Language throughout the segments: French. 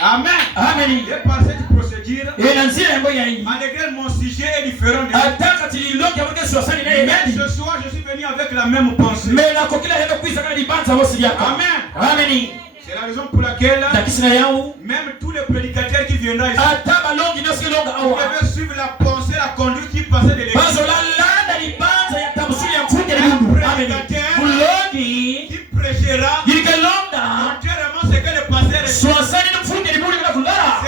Amen. Amen. Et par cette procédure, malgré mon sujet est différent de mais ce soir, je suis venu avec la même pensée. Amen. Amen. C'est la raison pour laquelle même tous les prédicateurs qui viendront ici devaient suivre la pensée, la conduite qui passait de l'église. Qui prêchera contrairement à ce que le pasteur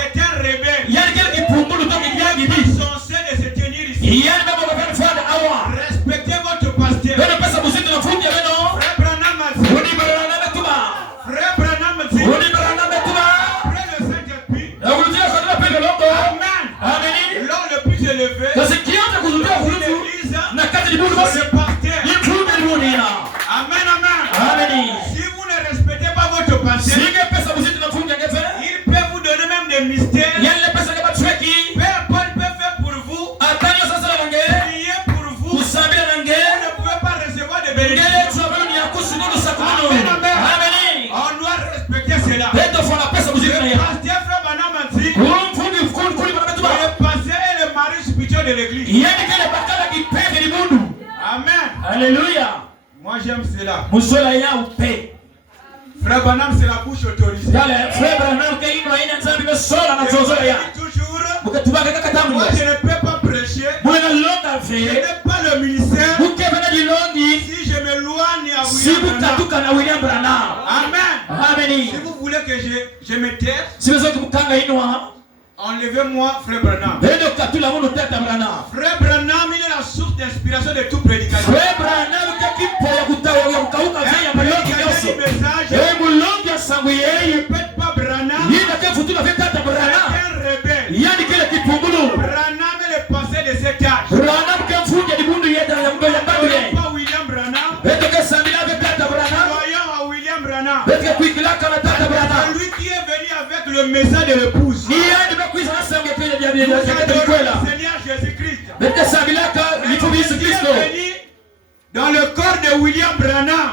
c'est un rebelle. Censé de se tenir ici. Respectez votre pasteur. Frère Branham a dit. Frère Branham a dit. Après le Saint-Esprit. Amen. L'homme le plus élevé. L'église. Le pasteur. Amen, amen. Si vous ne respectez pas votre pasteur, il peut vous donner même des mystères. Père Paul peut faire pour vous. Prier pour vous. Vous ne pouvez pas recevoir des bénédictions. Amen, amen. On doit respecter cela. Le pasteur Frère Branham a dit le pasteur est le mari spirituel de l'église. Amen. Alléluia. Moi j'aime cela. Frère Branham c'est la bouche autorisée. Frère Branham toujours. Moi je ne peux pas prêcher. Je n'ai pas le ministère. Si je m'éloigne à William Branham. Amen. Si vous voulez que je me taise, enlevez-moi Frère Branham. Frère Branham, il est la source d'inspiration de tout prédicateur. Frère Branham il ne répète pas Branham. Un rebelle. Branham est le passé de cet âge. Pas William Branham. Voyons à William Branham. Celui qui est venu avec le message de l'épouse. Seigneur Jésus-Christ. Dans le corps de William Branham.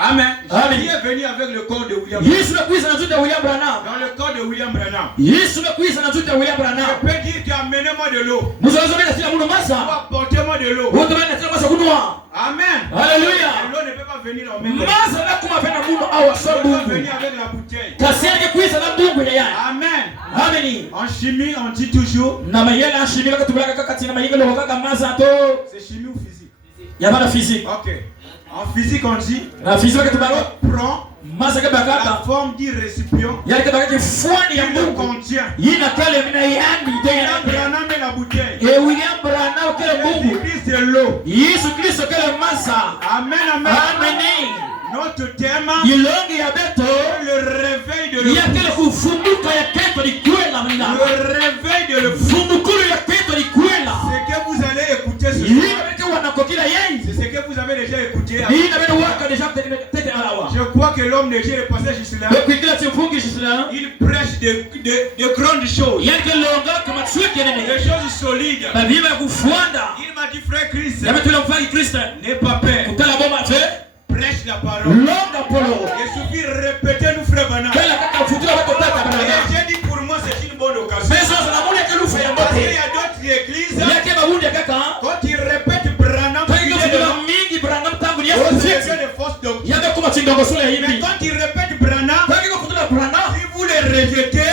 Amen. Qui est venu avec le corps de William Branham. Dans le corps de William Branham. Je peux dire que amenez-moi de l'eau. Apportez-moi de l'eau. Amen. Alléluia. L'eau ne peut pas venir en même temps. Elle peut pas venir avec la bouteille. Amen. En chimie, on dit toujours. C'est chimie ou physique? Ok. En physique, on dit. Prend la forme du récipient. Il le contient. Branham est la bouteille. Jésus-Christ c'est l'eau. Amen, amen. Notre thème est le réveil de l'épouse. Le réveil de l'épouse. Ce que vous allez écouter ce soir, c'est ce que vous avez déjà écouté. Je crois que l'homme de Dieu est passé juste là. Il prêche de grandes choses. Des choses solides. Il m'a dit frère Christ, n'aie pas peur. Prêche la parole. Il suffit de répéter nous frère Branham. Et j'ai dit pour moi c'est une bonne occasion. Parce qu'il y a d'autres églises. Quand ils répètent Branham, mais quand ils répètent Branham, si vous les rejetez,